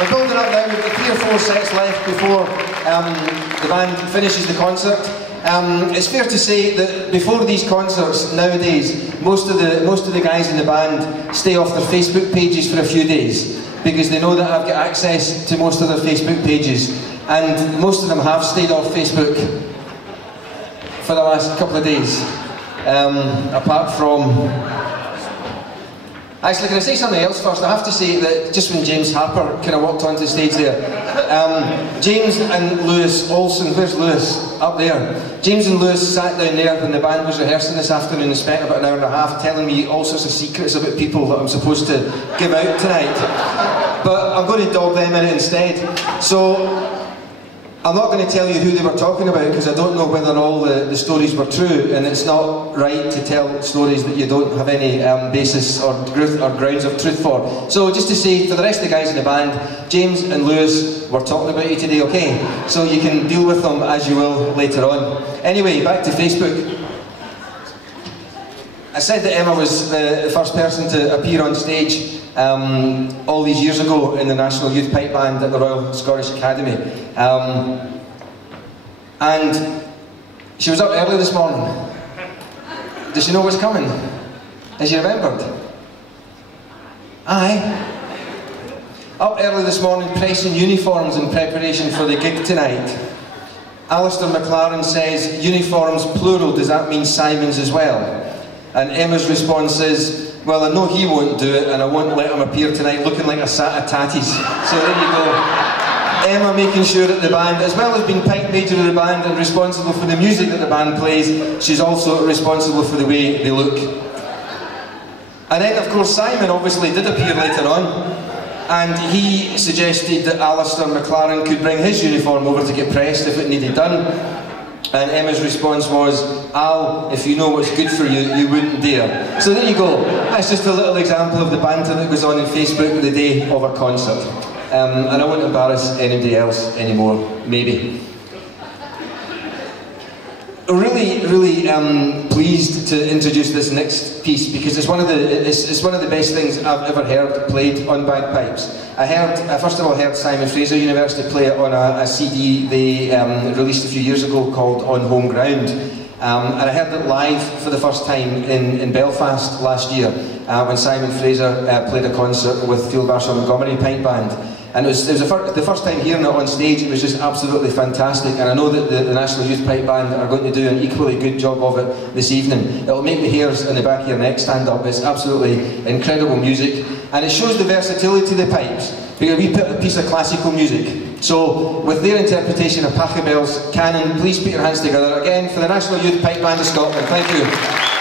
We're building up now. We've got 3 or 4 sets left before the band finishes the concert. It's fair to say that before these concerts nowadays, most of the guys in the band stay off their Facebook pages for a few days because they know that I've got access to most of their Facebook pages, and most of them have stayed off Facebook for the last couple of days. Apart from... Actually, can I say something else first? I have to say that just when James Harper kind of walked onto the stage there, James and Lewis Olsen, where's Lewis? Up there. James and Lewis sat down there when the band was rehearsing this afternoon and spent about an hour and a half telling me all sorts of secrets about people that I'm supposed to give out tonight. But I'm going to dog them in it instead. So, I'm not going to tell you who they were talking about because I don't know whether all the stories were true, and it's not right to tell stories that you don't have any basis or grounds of truth for. So just to say, for the rest of the guys in the band, James and Lewis were talking about you today, okay? So you can deal with them as you will later on. Anyway, back to Facebook. I said that Emma was the first person to appear on stage all these years ago in the National Youth Pipe Band at the Royal Scottish Academy. And she was up early this morning. Does she know what's coming? Has she remembered? Aye. Up early this morning pressing uniforms in preparation for the gig tonight. Alistair McLaren says, uniforms plural, does that mean Simon's as well? And Emma's response is, well, I know he won't do it and I won't let him appear tonight looking like a set of tatties. So there you go. Emma making sure that the band, as well as being pipe major of the band and responsible for the music that the band plays, she's also responsible for the way they look. And then of course Simon obviously did appear later on, and he suggested that Alistair McLaren could bring his uniform over to get pressed if it needed done. And Emma's response was, Al, if you know what's good for you, you wouldn't dare. So there you go. That's just a little example of the banter that goes on in Facebook the day of a concert. And I won't embarrass anybody else anymore, maybe. Really pleased to introduce this next piece because it's one of the best things I've ever heard played on bagpipes. I first of all heard Simon Fraser University play it on a CD they released a few years ago called On Home Ground. And I heard it live for the first time in Belfast last year when Simon Fraser played a concert with Field Marshal Montgomery Pipe Band. And it was the first time hearing it on stage. It was just absolutely fantastic, and I know that the National Youth Pipe Band are going to do an equally good job of it this evening. It'll make the hairs on the back of your neck stand up. It's absolutely incredible music, and it shows the versatility of the pipes, because we put a piece of classical music. So, with their interpretation of Pachelbel's Canon, please put your hands together again for the National Youth Pipe Band of Scotland. Thank you.